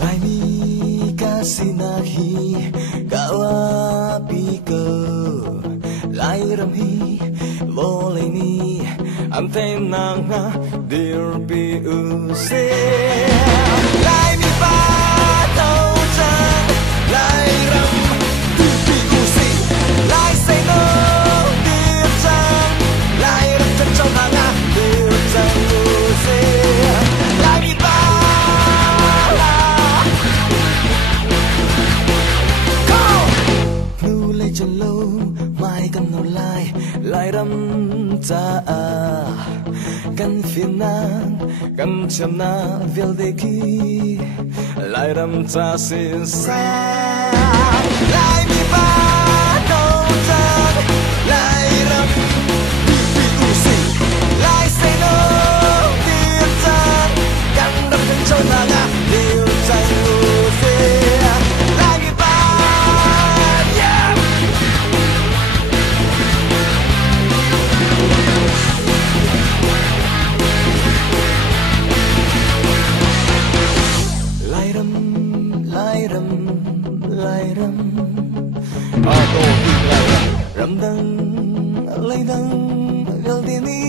Lai mi kasih nahi kawapi ke lai ramhi boleh ni antena dirpi use lai mi pa tau chan lai ram dirpi use lai say no dir chan lai ram chan trong hanga dir chan use lai mi pa cho lâu mai cần nô lai râm cha cần phiền nan cần chăm na vil de ki lai râm cha xin sa lai mi ba nô chan lai râm bi u si lai say no dir chan cần đâm chân cho na nga điều chan u se lai mi ba lai ram aku lai ram dang lai dang gal dini